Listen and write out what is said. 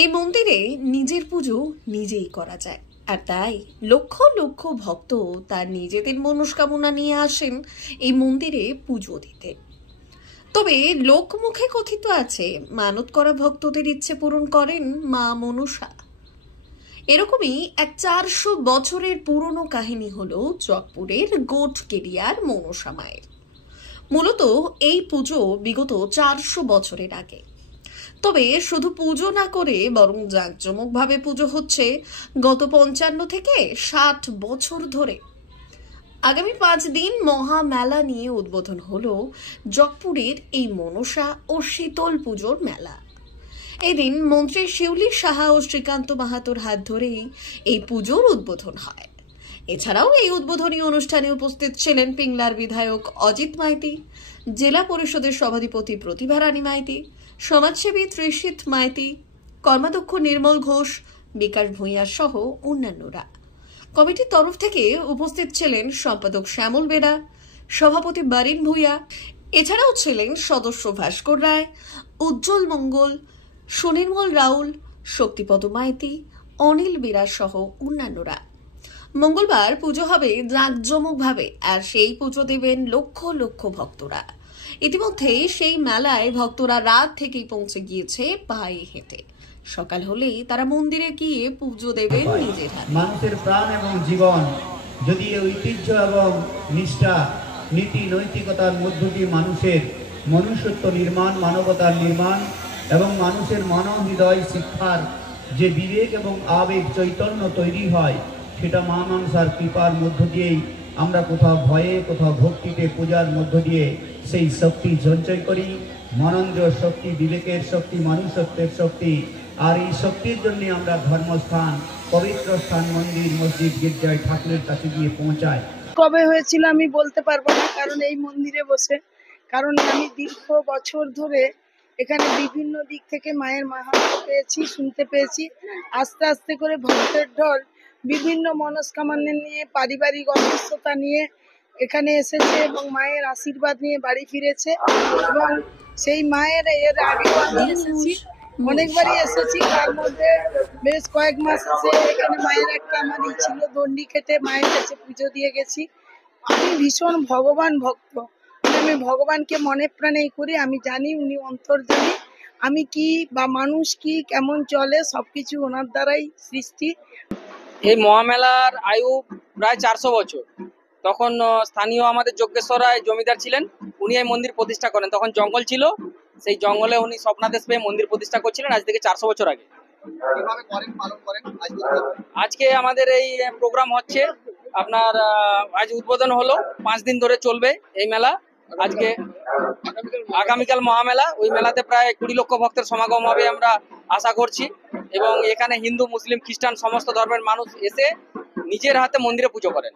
এই মন্দিরে নিজের পুজো নিজেই করা যায়, আর তাই লক্ষ লক্ষ ভক্ত তার নিজেদের মনস্কামনা নিয়ে আসেন এই মন্দিরে পুজো দিতে। তবে লোকমুখে কথিত আছে, মানত করা ভক্তদের ইচ্ছে পূরণ করেন মা মনসা। এরকমই এক 400 বছরের পুরনো কাহিনী হলো জগপুরের গোটকেরিয়ার মনসা মায়ের। মূলত এই পুজো বিগত 400 বছরের আগে। তবে শুধু পুজো না করে বরং জাঁকজমকভাবে পুজো হচ্ছে গত 55 থেকে 60 বছর ধরে। আগামী 5 দিন মহামেলা নিয়ে উদ্বোধন হলো জগপুরের এই মনসা ও শীতল পুজোর মেলা। এদিন মন্ত্রী শিউলি সাহা ও শ্রীকান্ত মাহাতোর হাত ধরেই এই পুজোর উদ্বোধন হয়। এছাড়াও এই উদ্বোধনী অনুষ্ঠানে উপস্থিত ছিলেন পিংলার বিধায়ক অজিত মাইতি, জেলা পরিষদের সভাধিপতি প্রতিভা রানী মাইতি, সমাজসেবী ত্রিশিত মাইতি, কর্মাধ্যক্ষ নির্মল ঘোষ, বিকাশ ভূঁইয়া সহ অন্যান্যরা। কমিটির তরফ থেকে উপস্থিত ছিলেন সম্পাদক শ্যামল বেরা, সভাপতি বারিন ভূঁইয়া, এছাড়াও ছিলেন সদস্য ভাস্কর রায়, উজ্জ্বল মঙ্গল, সুনির্মল রাউল, শক্তিপদ মাইতি, অনিল বেরা সহ অন্যান্যরা। মঙ্গলবার পুজো হবে জাঁকজমকভাবে, আর সেই পুজো দেবেন লক্ষ লক্ষ ভক্তরা। ইতিমধ্যে সেই মেলায় ভক্তরা রাত থেকেই পৌঁছে গিয়েছে পায়ে হেঁটে। সকাল হলেই তারা মন্দিরে গিয়ে পুজো দেবেন নিজের হাতে। মানুষের প্রাণ এবং জীবন যদি ঐতিহ্য এবং নিষ্ঠা, নীতি নৈতিকতার মধ্য দিয়ে মানুষের মনুষ্যত্ব নির্মাণ, মানবতার নির্মাণ এবং মানুষের মনোহৃদয় শিক্ষার যে বিবেক এবং আবেগ চৈতন্য তৈরি হয়, সেটা মা মনসার কৃপার মধ্য দিয়েই আমরা কোথাও ভয়ে, কোথাও ভক্তিতে, পূজার মধ্য দিয়ে সেই শক্তি সঞ্চয় করি। মনেন্দ্রিয় শক্তি, বিবেকের শক্তি, মানুষত্বের শক্তি। আর এই শক্তির জন্য আমরা ধর্মস্থান, পবিত্র স্থান, মন্দির, মসজিদ, গির্জায় ঠাকুরের কাছে গিয়ে পৌঁছাই। কবে হয়েছিল আমি বলতে পারবো না, কারণ এই মন্দিরে বসে, কারণ আমি দীর্ঘ বছর ধরে এখানে বিভিন্ন দিক থেকে মায়ের মাহাত্ম্য পেয়েছি, শুনতে পেয়েছি। আস্তে আস্তে করে ভক্তের ঢল বিভিন্ন মনস্কামনা নিয়ে, পারিবারিক অসুস্থতা নিয়ে এখানে এসেছে এবং মায়ের আশীর্বাদ নিয়ে বাড়ি ফিরেছে। এবং সেই মায়ের এর আগে আমি এসেছি, অনেকবারই এসেছি। তার মধ্যে বেশ কয়েক মাস এসে এখানে মায়ের একটা আমার ছিল, দণ্ডি কেটে মায়ের কাছে পুজো দিয়ে গেছি। আমি ভীষণ ভগবান ভক্ত, আমি ভগবানকে মনে প্রাণেই করি। আমি জানি উনি অন্তর্যামী, আমি কি বা মানুষ কি কেমন চলে সবকিছু ওনার দ্বারাই সৃষ্টি। এই মহামেলার আয়ু প্রায় 400 বছর। তখন স্থানীয় আমাদের যজ্ঞেশ্বর রায় জমিদার ছিলেন, উনি এই মন্দির প্রতিষ্ঠা করেন। তখন জঙ্গল ছিল, সেই জঙ্গলে উনি স্বপ্নাদেশ পেয়ে মন্দির প্রতিষ্ঠা করছিলেন আজ থেকে 400 বছর আগে। আজকে আমাদের এই প্রোগ্রাম হচ্ছে আপনার, আজ উদ্বোধন হলো, 5 দিন ধরে চলবে এই মেলা। আজকে আগামীকাল মহামেলা, ওই মেলাতে প্রায় 20 লক্ষ ভক্তের সমাগম হবে আমরা আশা করছি। এবং এখানে হিন্দু, মুসলিম, খ্রিস্টান সমস্ত ধর্মের মানুষ এসে নিজের হাতে মন্দিরে পুজো করেন।